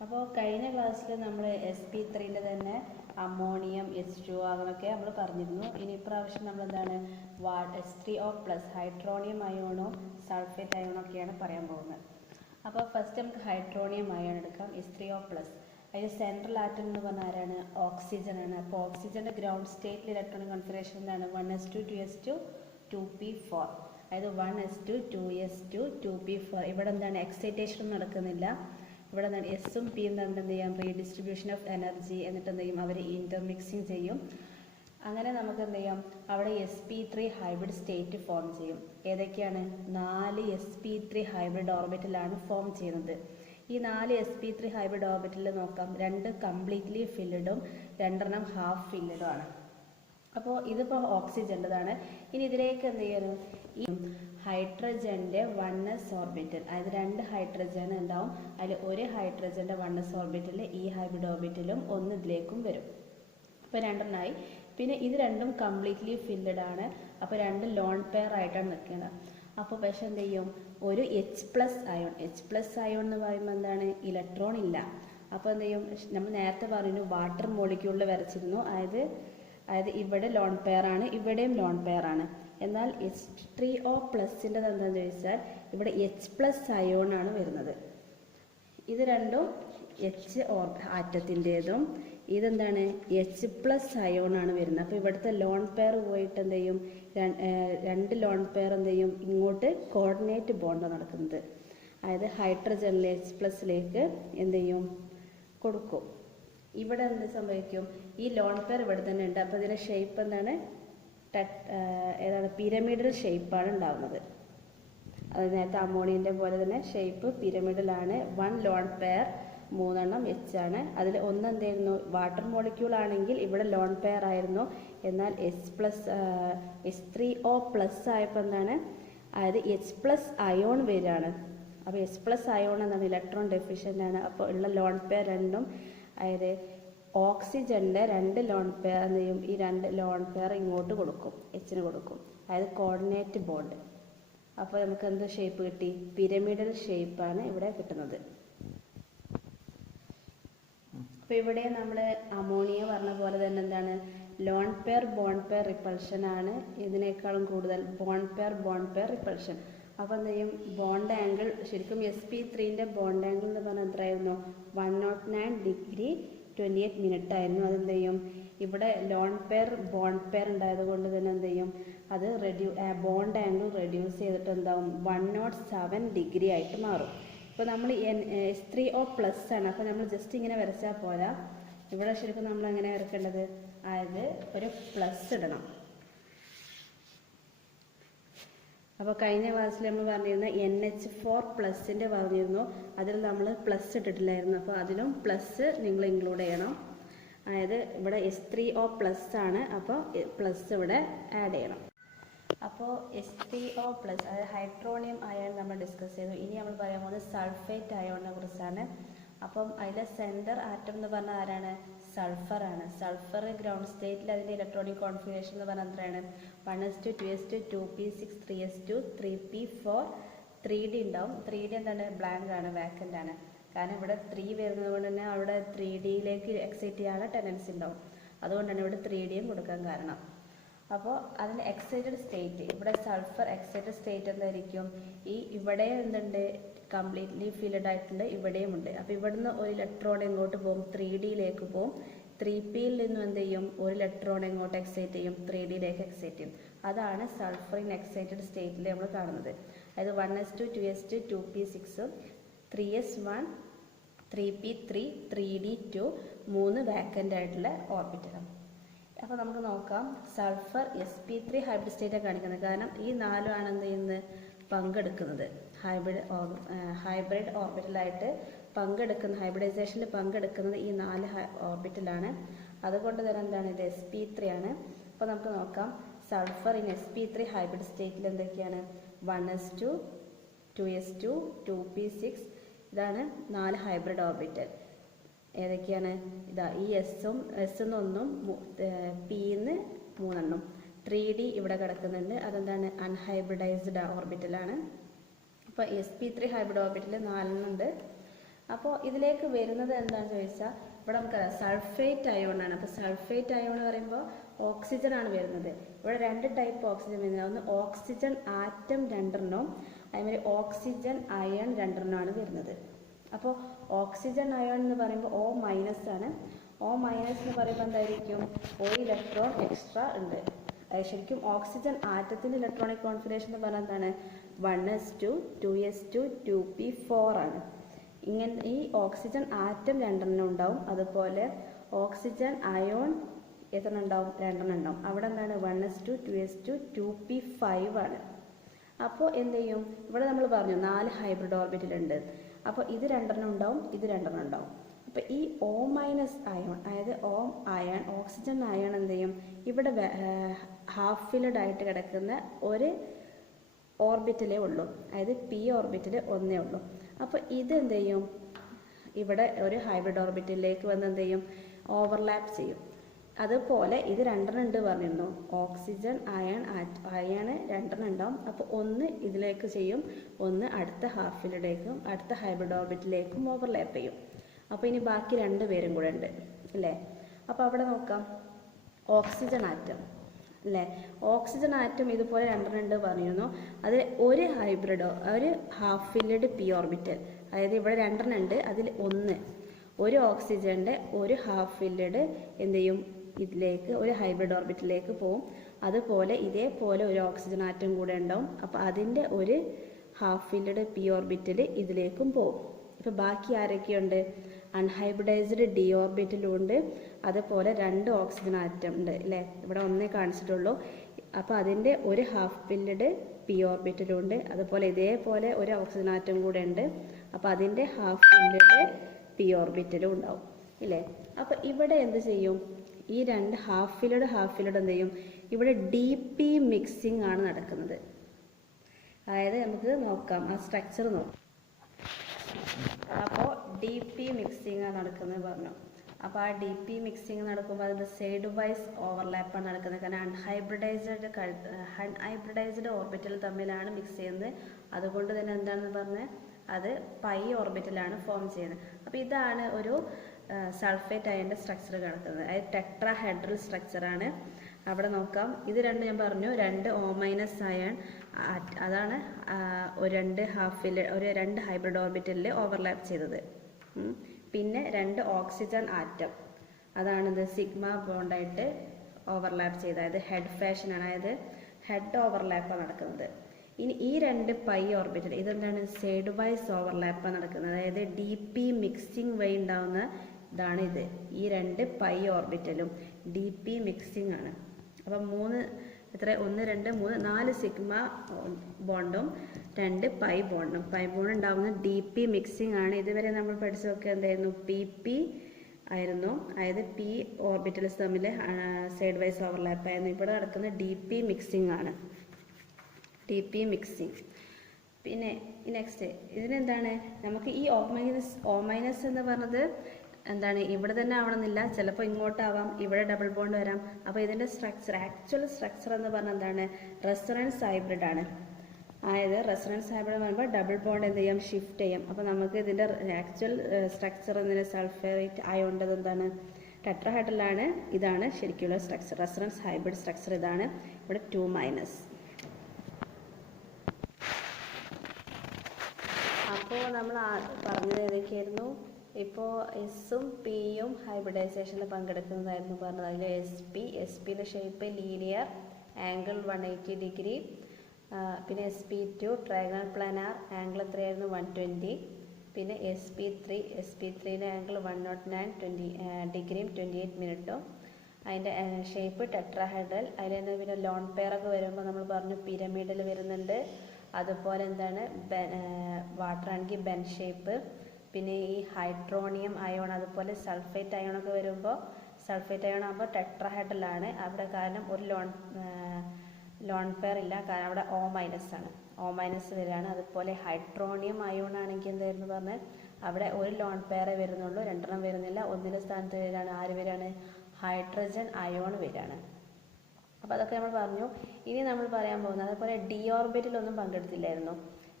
അപ്പോൾ കഴിഞ്ഞ ക്ലാസ്സിൽ നമ്മൾ sp3ൻ്റെ തന്നെ അമോണിയം H2O അങ്ങനെയൊക്കെ നമ്മൾ പറഞ്ഞിരുന്നു. ഇനി ഇപ്രാവശ്യം നമ്മൾ എന്താണ് H3O+ ഹൈഡ്രോണിയം അയോണും സൾഫേറ്റ് അയോണൊക്കെയാണ് പറയാൻ പോകുന്നത്. അപ്പോൾ ഫസ്റ്റ് നമുക്ക് ഹൈഡ്രോണിയം അയോൺ എടുക്കാം. H3O+. അതിന് സെൻട്രൽ ആറ്റം എന്ന് പറഞ്ഞാൽ ആരാണ്? ഓക്സിജൻ ആണ്. അപ്പോൾ ഓക്സിജൻ്റെ ഗ്രൗണ്ട് സ്റ്റേറ്റിൽ ഇലക്ട്രോണിക് കോൺഫിഗറേഷൻ എന്താണ്? 1s2 2s2 2p4. അതായത് 1s2 2s2 2p4. ഇവിടെ എന്താണ്? എക്സൈറ്റേഷൻ നടക്കുന്നില്ല. ഇവിടെ എന്താണ്? എസും പിയും തമ്മിൽ എന്ത് ചെയ്യാം? റീഡിസ്ട്രിബ്യൂഷൻ ഓഫ് എനർജി എന്നിട്ട് എന്ത് ചെയ്യും? അവർ ഇൻ്റർമിക്സിങ് ചെയ്യും. അങ്ങനെ നമുക്ക് എന്ത് ചെയ്യാം? അവിടെ sp3 ഹൈബ്രിഡ് സ്റ്റേറ്റ് ഫോം ചെയ്യും. ഏതൊക്കെയാണ്? 4 sp3 ഹൈബ്രിഡ് ഓർബിറ്റലാണ് ഫോം ചെയ്യുന്നത്. ഈ 4 sp3 ഹൈബ്രിഡ് ഓർബിറ്റലിൽ നോക്കാം, 2 കംപ്ലീറ്റ്ലി ഫില്ലഡും 2 ഹാഫ് ഫില്ലഡും ആണ്. അപ്പോൾ ഇതിപ്പോൾ ഓക്സിജൻ്റെതാണ്. ഇനി ഇതിലേക്ക് എന്ത് ചെയ്യണം? ഈ ഹൈഡ്രജൻ്റെ 1s ഓർബിറ്റൽ, അതായത് 2 ഹൈഡ്രജൻ ഉണ്ടാവും. അതിൽ ഒരു ഹൈഡ്രജൻ്റെ 1s ഓർബിറ്റൽ ഈ ഹൈബ്രിഡ് ഓർബിറ്റലും ഒന്ന് ഇതിലേക്കും വരും. അപ്പോൾ 2 പിന്നെ ഇത് രണ്ടും കംപ്ലീറ്റ്ലി ഫില്ലഡ് ആണ്. അപ്പോൾ 2 ലോൺ പെയർ ആയിട്ടാണ് നിൽക്കുന്നത്. അപ്പോൾ പക്ഷെ എന്ത് ചെയ്യും? ഒരു H+ അയോൺ. H+ അയോൺ എന്ന് പറയുമ്പോൾ എന്താണ്? ഇലക്ട്രോൺ ഇല്ല. അപ്പോൾ എന്ത് ചെയ്യും? നമ്മൾ നേരത്തെ പറഞ്ഞു വാട്ടർ മോളിക്യൂളിൽ വരച്ചിരുന്നു. അതായത് ഇവിടെ ലോൺ പെയർ ആണ്, ഇവിടെയും ലോൺ പെയർ ആണ്. എന്നാൽ H3O+ൻ്റെ എന്താണെന്ന് ചോദിച്ചാൽ ഇവിടെ H+ അയോൺ ആണ് വരുന്നത്. ഇത് രണ്ടും H ആറ്റത്തിൻ്റെതും ഇതെന്താണ്? H+ അയോൺ ആണ് വരുന്നത്. അപ്പോൾ ഇവിടുത്തെ ലോൺ പെയർ പോയിട്ട് എന്ത് ചെയ്യും? 2 ലോൺ പെയർ എന്ത് ചെയ്യും? ഇങ്ങോട്ട് കോർഡിനേറ്റ് ബോണ്ടാണ് നടക്കുന്നത്. അതായത് ഹൈഡ്രജനിലെ H+ലേക്ക് എന്ത് ചെയ്യും? കൊടുക്കും. ഇവിടെ എന്ത് സംഭവിക്കും? ഈ ലോൺ പെയർ ഇവിടെ തന്നെ ഉണ്ട്. അപ്പോൾ ഇതിൻ്റെ ഷേപ്പ് എന്താണ്? ഏതാണ്? പിരമിഡൽ ഷേപ്പാണ് ഉണ്ടാകുന്നത്. അത് നേരത്തെ അമോണിയൻ്റെ പോലെ തന്നെ ഷേപ്പ് പിരമിഡലാണ്. 1 ലോൺ പെയർ 3 H ആണ്. അതിൽ ഒന്ന് എന്തായിരുന്നു? വാട്ടർ മോളിക്യൂൾ ആണെങ്കിൽ ഇവിടെ ലോൺ പെയർ ആയിരുന്നു. എന്നാൽ H3O+ ആയപ്പോൾ എന്താണ്? അതായത് H+ അയോൺ വരികയാണ്. അപ്പോൾ H+ അയോൺ എന്താണ്? ഇലക്ട്രോൺ ഡെഫിഷ്യൻ്റ് ആണ്. അപ്പോൾ ഉള്ള ലോൺ പെയർ രണ്ടും, അതായത് ഓക്സിജൻ്റെ 2 ലോൺ പെയർ എന്ത് ചെയ്യും? ഈ 2 ലോൺ പെയർ ഇങ്ങോട്ട് കൊടുക്കും, Hന് കൊടുക്കും. അതായത് കോർഡിനേറ്റ് ബോണ്ട്. അപ്പോൾ നമുക്ക് എന്ത് ഷേപ്പ് കിട്ടി? പിരമിഡൽ ഷേപ്പാണ് ഇവിടെ കിട്ടുന്നത്. അപ്പോൾ ഇവിടെ നമ്മൾ അമോണിയ പറഞ്ഞ പോലെ തന്നെ എന്താണ്? Lone pair bond pair repulsion ആണ്. ഇതിനേക്കാളും കൂടുതൽ ബോണ്ട് പെയർ റിപ്പൾഷൻ. അപ്പോൾ എന്ത് ചെയ്യും? ബോണ്ട് ആംഗിൾ ശരിക്കും sp3ൻ്റെ ബോണ്ട് ആംഗിൾ എന്ന് പറഞ്ഞാൽ എത്രയായിരുന്നു? 109 ഡിഗ്രി 28 മിനിറ്റ് ആയിരുന്നു. അതെന്ത് ചെയ്യും? ഇവിടെ ലോൺ പെയർ ബോണ്ട് പെയർ ഉണ്ടായത് കൊണ്ട് തന്നെ എന്ത് ചെയ്യും? അത് ബോണ്ട് ആംഗിൾ റെഡ്യൂസ് ചെയ്തിട്ട് എന്താവും? 107 ഡിഗ്രി ആയിട്ട് മാറും. ഇപ്പോൾ നമ്മൾ H3O+ ആണ്. അപ്പോൾ നമ്മൾ ജസ്റ്റ് ഇങ്ങനെ വരച്ചാൽ പോരാ. ഇവിടെ ശരിക്കും നമ്മൾ എങ്ങനെ വരക്കേണ്ടത്? അതായത് ഒരു പ്ലസ് ഇടണം. അപ്പോൾ കഴിഞ്ഞ ക്ലാസ്സിൽ നമ്മൾ പറഞ്ഞിരുന്ന NH4+ൻ്റെ പറഞ്ഞിരുന്നു. അതിൽ നമ്മൾ പ്ലസ് ഇട്ടിട്ടില്ലായിരുന്നു. അപ്പോൾ അതിലും പ്ലസ് നിങ്ങൾ ഇൻക്ലൂഡ് ചെയ്യണം. അതായത് ഇവിടെ H3O+ ആണ്. അപ്പോൾ പ്ലസ് ഇവിടെ ആഡ് ചെയ്യണം. അപ്പോൾ H3O+, അതായത് ഹൈഡ്രോണിയം അയോൺ നമ്മൾ ഡിസ്കസ് ചെയ്തു. ഇനി നമ്മൾ പറയാൻ പോകുന്നത് സൾഫേറ്റ് അയോണിനെ കുറിച്ചാണ്. അപ്പം അതിലെ സെൻറ്റർ ആറ്റം എന്ന് പറഞ്ഞാൽ ആരാണ്? സൾഫർ ആണ്. സൾഫർ ഗ്രൗണ്ട് സ്റ്റേറ്റിൽ അതിൻ്റെ ഇലക്ട്രോണിക് കോൺഫിഗറേഷൻ എന്ന് പറഞ്ഞാൽ എത്രയാണ്? 1s2 2s2 2p6 3s2 3p4 3d ഉണ്ടാവും. 3d എന്താണ്? ബ്ലാങ്ക് ആണ്, വാക്കൻ്റ് ആണ്. കാരണം ഇവിടെ 3 വരുന്നത് കൊണ്ട് തന്നെ അവിടെ 3dയിലേക്ക് എക്സൈറ്റ് ചെയ്യാനുള്ള ടെൻഡൻസി ഉണ്ടാവും. അതുകൊണ്ടാണ് ഇവിടെ 3dയും കൊടുക്കാൻ കാരണം. അപ്പോൾ അതിൻ്റെ എക്സൈറ്റഡ് സ്റ്റേറ്റ്, ഇവിടെ സൾഫർ എക്സൈറ്റഡ് സ്റ്റേറ്റ് എന്തായിരിക്കും? ഇവിടെ എന്തുണ്ട്? കംപ്ലീറ്റ്ലി ഫില്ലഡ് ആയിട്ടുള്ള ഇവിടെയും ഉണ്ട്. അപ്പോൾ ഇവിടുന്ന് ഒരു ഇലക്ട്രോൺ എങ്ങോട്ട് പോകും? 3dയിലേക്ക് പോകും. 3pയിൽ നിന്നും എന്ത് ചെയ്യും? ഒരു ഇലക്ട്രോൺ എങ്ങോട്ട് എക്സൈറ്റ് ചെയ്യും? 3dയിലേക്ക് എക്സൈറ്റ് ചെയ്യും. അതാണ് സൾഫർ ഇൻ എക്സൈറ്റഡ് സ്റ്റേറ്റിൽ നമ്മൾ കാണുന്നത്. അതായത് 1s2 2s2 2p6 3s1 3p3 3d2 3 vacant ആയിട്ടുള്ള ഓർബിറ്റലാണ്. അപ്പോൾ നമുക്ക് നോക്കാം. സൾഫർ sp3 ഹൈബ്രിഡ് സ്റ്റേറ്റാണ് കാണിക്കുന്നത്. കാരണം ഈ 4 ആണ് എന്ത് ചെയ്യുന്നത്? പങ്കെടുക്കുന്നത്. ഹൈബ്രിഡ് ഓർബിറ്റലായിട്ട് ഹൈബ്രിഡൈസേഷനിൽ പങ്കെടുക്കുന്നത് ഈ 4 ഓർബിറ്റലാണ്. അതുകൊണ്ട് തന്നെ എന്താണ്? ഇത് sp3 ആണ്. അപ്പോൾ നമുക്ക് നോക്കാം. സൾഫർ ഇൻ sp3 ഹൈബ്രിഡ് സ്റ്റേറ്റിൽ എന്തൊക്കെയാണ്? 1s2 2s2 2p6 ഇതാണ് 4 ഹൈബ്രിഡ് ഓർബിറ്റൽ. ഏതൊക്കെയാണ്? ഇതാ ഈ എസ്സും ഒന്നും പിന്ന് 3 3d ഇവിടെ കിടക്കുന്നുണ്ട്. അതെന്താണ്? അൺഹൈബ്രിഡൈസ്ഡ് ഓർബിറ്റലാണ്. അപ്പോൾ sp3 ഹൈബ്രിഡ് ഓർബിറ്റൽ 4 ഉണ്ട്. അപ്പോൾ ഇതിലേക്ക് വരുന്നത് എന്താണെന്ന് ചോദിച്ചാൽ ഇവിടെ നമുക്കറിയാം സൾഫേറ്റ് അയോണാണ്. അപ്പോൾ സൾഫേറ്റ് അയോൺ എന്ന് പറയുമ്പോൾ ഓക്സിജൻ ആണ് വരുന്നത്. ഇവിടെ രണ്ട് ടൈപ്പ് ഓക്സിജൻ വരുന്നത്. ഒന്ന് ഓക്സിജൻ ആറ്റം രണ്ടെണ്ണവും അതേമാതിരി ഓക്സിജൻ അയൺ രണ്ടെണ്ണമാണ് വരുന്നത്. അപ്പോൾ ഓക്സിജൻ അയോൺ എന്ന് പറയുമ്പോൾ O മൈനസ് ആണ്. O മൈനസ് എന്ന് പറയുമ്പോൾ എന്തായിരിക്കും, ഒരു ഇലക്ട്രോൺ എക്സ്ട്രാ ഉണ്ട്. ശരിക്കും ഓക്സിജൻ ആറ്റത്തിൻ്റെ ഇലക്ട്രോണിക് കോൺഫിഗറേഷൻ എന്ന് പറഞ്ഞാൽ എന്താണ്, 1s2 2s2 2p4 ആണ്. ഇങ്ങനെ ഈ ഓക്സിജൻ ആറ്റം രണ്ടെണ്ണം ഉണ്ടാവും. അതുപോലെ ഓക്സിജൻ അയോൺ എത്ര ഉണ്ടാവും, രണ്ടെണ്ണം ഉണ്ടാവും. അവിടെ എന്താണ് 1s2 2s2 2p5 ആണ്. അപ്പോൾ എന്ത് ചെയ്യും, ഇവിടെ നമ്മൾ പറഞ്ഞു 4 ഹൈബ്രിഡ് ഓർബിറ്റലുണ്ട്. അപ്പോൾ ഇത് രണ്ടെണ്ണം ഉണ്ടാവും, ഇത് രണ്ടെണ്ണം ഉണ്ടാവും. അപ്പോൾ ഈ O മൈനസ് അയോൺ, അതായത് അയൺ ഓക്സിജൻ അയൺ എന്ത് ചെയ്യും, ഇവിടെ ഹാഫ് ഫില്ലഡ് ആയിട്ട് കിടക്കുന്ന ഒരു ഓർബിറ്റലേ ഉള്ളൂ, അതായത് P ഓർബിറ്റൽ ഒന്നേ ഉള്ളൂ. അപ്പോൾ ഇത് എന്ത് ചെയ്യും, ഇവിടെ ഒരു ഹൈബ്രിഡ് ഓർബിറ്റലിലേക്ക് വന്ന് എന്ത് ചെയ്യും, ഓവർലാപ്പ് ചെയ്യും. അതുപോലെ ഇത് രണ്ടെണ്ണം ഉണ്ട് പറഞ്ഞിരുന്നു, ഓക്സിജൻ അയൺ രണ്ടെണ്ണം ഉണ്ടാവും. അപ്പോൾ ഒന്ന് ഇതിലേക്ക് ചെയ്യും, ഒന്ന് അടുത്ത ഹാഫ് ഫില്ലഡിലേക്കും അടുത്ത ഹൈബ്രിഡ് ഓർബിറ്റിലേക്കും ഓവർലാപ്പ് ചെയ്യും. അപ്പോൾ ഇനി ബാക്കി രണ്ട് പേരും കൂടെ ഉണ്ട് അല്ലേ. അപ്പോൾ അവിടെ നോക്കാം, ഓക്സിജൻ ആറ്റം അല്ലേ, ഓക്സിജൻ ആറ്റം ഇതുപോലെ രണ്ടെണ്ണം ഉണ്ട് പറഞ്ഞിരുന്നു. അതിൽ ഒരു ഹൈബ്രിഡോ ഒരു ഹാഫ് ഫില്ലഡ് P ഓർബിറ്റൽ, അതായത് ഇവിടെ രണ്ടെണ്ണം ഉണ്ട്, അതിൽ ഒന്ന് ഒരു ഓക്സിജൻ്റെ ഒരു ഹാഫ് ഫില്ലഡ് എന്ത് ചെയ്യും, ഇതിലേക്ക് ഒരു ഹൈബ്രിഡ് ഓർബിറ്റിലേക്ക് പോവും. അതുപോലെ ഇതേപോലെ ഒരു ഓക്സിജൻ ആറ്റം കൂടെ ഉണ്ടാവും. അപ്പോൾ അതിൻ്റെ ഒരു ഹാഫ് ഫില്ലഡ് P ഓർബിറ്റൽ ഇതിലേക്കും പോവും. ഇപ്പോൾ ബാക്കി ആരൊക്കെയുണ്ട്, അൺഹൈബ്രിഡൈസ്ഡ് D ഓർബിറ്റലും ഉണ്ട്, അതുപോലെ രണ്ട് ഓക്സിജൻ ആറ്റം ഉണ്ട് അല്ലേ, ഇവിടെ ഒന്നേ കാണിച്ചിട്ടുള്ളൂ. അപ്പോൾ അതിൻ്റെ ഒരു ഹാഫ് ഫില്ലഡ് P ഓർബിറ്റലും ഉണ്ട്, അതുപോലെ ഇതേപോലെ ഒരു ഓക്സിജൻ ആറ്റം കൂടെ ഉണ്ട്. അപ്പോൾ അതിൻ്റെ ഹാഫ് ഫില്ലഡ് P ഓർബിറ്റലും ഉണ്ടാവും ഇല്ലേ. അപ്പോൾ ഇവിടെ എന്ത് ചെയ്യും, ഈ രണ്ട് ഹാഫ് ഫില്ലഡ് എന്ത് ചെയ്യും, ഇവിടെ DP മിക്സിംഗ് ആണ് നടക്കുന്നത്. അതായത് നമുക്ക് നോക്കാം, ആ സ്ട്രക്ചർ നോക്കാം. അപ്പോൾ DP മിക്സിംഗ് ആണ് നടക്കുന്നത് പറഞ്ഞു. അപ്പോൾ ആ DP മിക്സിംഗ് നടക്കുമ്പോൾ അതിൻ്റെ സൈഡ് വൈസ് ഓവർലാപ്പാണ് നടക്കുന്നത്. കാരണം അൺഹൈബ്രിഡൈസ്ഡ് ഓർബിറ്റൽ തമ്മിലാണ് മിക്സ് ചെയ്യുന്നത്. അതുകൊണ്ട് തന്നെ എന്താണെന്ന് പറഞ്ഞാൽ അത് പൈ ഓർബിറ്റലാണ് ഫോം ചെയ്യുന്നത്. അപ്പോൾ ഇതാണ് ഒരു സൾഫേറ്റ് അയണിൻ്റെ സ്ട്രക്ചർ കിടക്കുന്നത്, അതായത് ടെട്രാഹെഡ്രൽ സ്ട്രക്ചറാണ്. അവിടെ നോക്കാം, ഇത് രണ്ട് ഞാൻ പറഞ്ഞു, രണ്ട് O മൈനസ് അയൺ, അതാണ് ഒരു രണ്ട് ഹൈബ്രിഡ് ഓർബിറ്റലിൽ ഓവർലാപ്പ് ചെയ്തത്. പിന്നെ രണ്ട് ഓക്സിജൻ ആറ്റം, അതാണിത് സിഗ്മ ബോണ്ടായിട്ട് ഓവർലാപ്പ് ചെയ്തത്, അതായത് ഹെഡ് ഫാഷനാണ്, അതായത് ഹെഡ് ഓവർലാപ്പാണ് നടക്കുന്നത്. ഇനി ഈ രണ്ട് പൈ ഓർബിറ്റൽ ഇതെന്താണ്, സൈഡ് വൈസ് ഓവർലാപ്പാണ് നടക്കുന്നത്, അതായത് DP മിക്സിംഗ് വഴി ഉണ്ടാവുന്ന ഇതാണ് ഇത്. ഈ രണ്ട് പൈ ഓർബിറ്റലും DP മിക്സിംഗ് ആണ്. അപ്പം 1 2 3 4 സിഗ്മ ബോണ്ടും 2 പൈ ബോണ്ടും ഉണ്ടാവുന്ന DP മിക്സിംഗ് ആണ്. ഇതുവരെ നമ്മൾ പഠിച്ചതൊക്കെ എന്തായിരുന്നു, PP ആയിരുന്നു, അതായത് P ഓർബിറ്റൽസ് തമ്മിൽ സൈഡ് വൈസ് ഓവർലാപ്പ് ആയിരുന്നു. ഇവിടെ നടക്കുന്ന DP മിക്സിംഗ് ആണ്, DP മിക്സിംഗ്. പിന്നെ നെക്സ്റ്റ് ഇതിനെന്താണ്, നമുക്ക് ഈ O മൈനസ് എന്ന് പറഞ്ഞത് എന്താണ്, ഇവിടെ തന്നെ ആവണമെന്നില്ല, ചിലപ്പോൾ ഇങ്ങോട്ടാവാം, ഇവിടെ ഡബിൾ ബോണ്ട് വരാം. അപ്പോൾ ഇതിൻ്റെ ആക്ച്വൽ സ്ട്രക്ചർ എന്ന് പറഞ്ഞാൽ എന്താണ്, റെസൊണൻസ് ഹൈബ്രിഡ് ആണ്. അതായത് റെസൊണൻസ് ഹൈബ്രിഡ് എന്ന് പറയുമ്പോൾ ഡബിൾ ബോണ്ട് എന്ത് ചെയ്യാം, ഷിഫ്റ്റ് ചെയ്യാം. അപ്പോൾ നമുക്ക് ഇതിൻ്റെ ആക്ച്വൽ സ്ട്രക്ചർ എന്നതിന് സൾഫേറ്റ് ആയതുകൊണ്ട് എന്താണ്, ടെട്രാഹെഡ്രലാണ്. ഇതാണ് ശരിക്കുള്ള സ്ട്രക്ചർ, റെസൊണൻസ് ഹൈബ്രിഡ് സ്ട്രക്ചർ ഇതാണ്. ഇവിടെ 2-. അപ്പോൾ നമ്മൾ പറഞ്ഞത് ഏതൊക്കെയായിരുന്നു, ഇപ്പോൾ എസും പിയും ഹൈബ്രിഡൈസേഷനിൽ പങ്കെടുക്കുന്നതായിരുന്നു പറഞ്ഞത്. അതിൽ എസ് പിയുടെ ഷേപ്പ് ലീനിയർ ആംഗിൾ 180 ഡിഗ്രി, പിന്നെ SP2 ട്രയാഗണൽ പ്ലാനാർ ആംഗിൾ എത്രയായിരുന്നു 120, പിന്നെ SP3ൻ്റെ ആംഗിൾ 109 ഡിഗ്രിയും 28 മിനിറ്റും. അതിൻ്റെ ഷേപ്പ് ടെട്രാഹെഡ്രൽ. അതിൽ തന്നെ പിന്നെ ലോൺ പെയറൊക്കെ വരുമ്പോൾ നമ്മൾ പറഞ്ഞു പിരമിഡിൽ വരുന്നുണ്ട്. അതുപോലെ എന്താണ് വാട്ടർ ആണെങ്കിൽ ബെൻ ഷേപ്പ്. പിന്നെ ഈ ഹൈഡ്രോണിയം അയോൺ അതുപോലെ സൾഫേറ്റ് അയോണൊക്കെ വരുമ്പോൾ സൾഫേറ്റ് അയോൺ ആകുമ്പോൾ ടെട്രാഹെഡ്രലാണ്. അവിടെ കാരണം ഒരു ലോൺ പെയർ ഇല്ല, കാരണം അവിടെ O മൈനസ് ആണ്, O മൈനസ് വരികയാണ്. അതുപോലെ ഹൈഡ്രോണിയം അയോൺ ആണെങ്കിൽ എന്തായിരുന്നു പറഞ്ഞാൽ അവിടെ ഒരു ലോൺ പെയറേ വരുന്നുള്ളൂ, രണ്ടെണ്ണം വരുന്നില്ല. ഒന്നിൻ്റെ സ്ഥാനത്ത് വരികയാണ്, ആര് വരികയാണ്, ഹൈഡ്രജൻ അയോൺ വരികയാണ്. അപ്പോൾ അതൊക്കെ നമ്മൾ പറഞ്ഞു. ഇനി നമ്മൾ പറയാൻ പോകുന്നത്, അതുപോലെ D ഓർബിറ്റിലൊന്നും പങ്കെടുത്തില്ലായിരുന്നു.